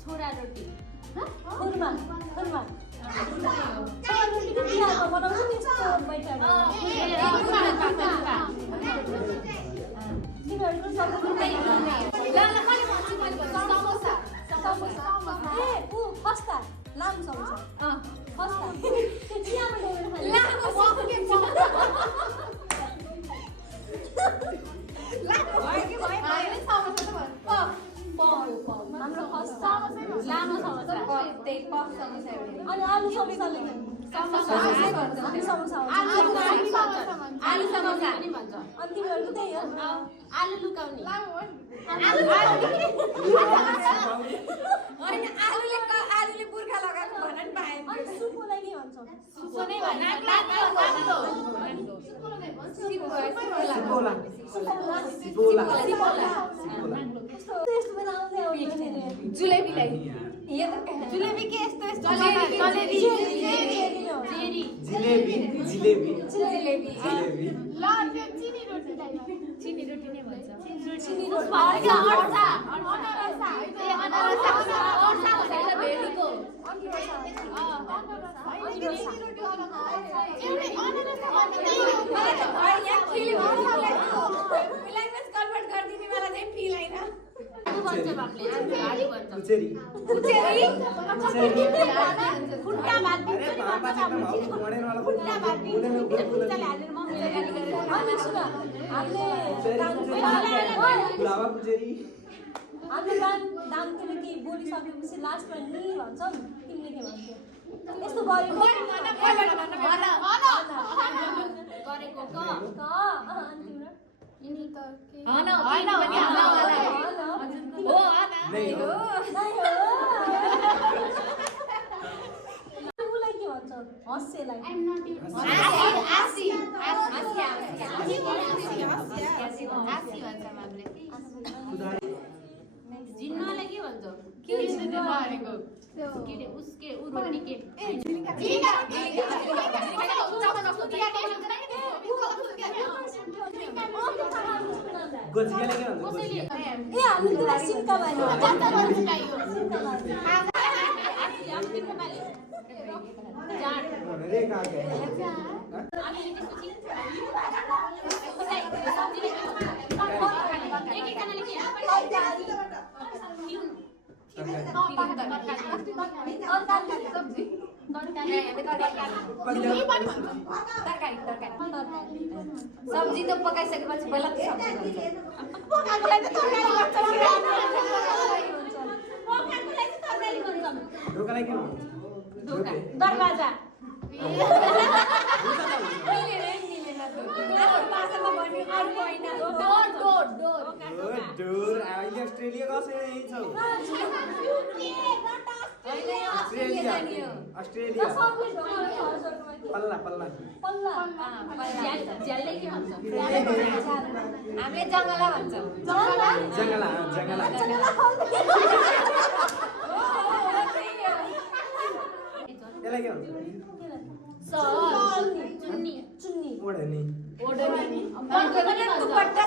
छोरा रोटी आलु लुकाउने आलुले बुर्खा लगाएको भन्न नि पाएन सुपोलाई के भन्छ सुपो नै भन्छ जुलेबीलाई जुलेबी के यस्तो जिलेबी ल चिनी रोटी नै भन्छ चिनी रोटी दाम किनकि बोलिसकेपछि लास्टमा नि भन्छौँ तिमीले के भन्छौ यस्तो गरेको जिन्नाले के भन्छ के भनेको के रे उसके उ रोटी के गोजियाले के भन्छ गोजिया ए हामी त सिक्का भन्नु रे का के सब्जी त पकाइसकेपछि पहिला दरवाजा अस्ट्रेलिया पल्ला हामीले जङ्गला भन्छौँ जङ्गला यसलाई के भन्छ चुन्नी चुन्नी ओढनी दुपट्टा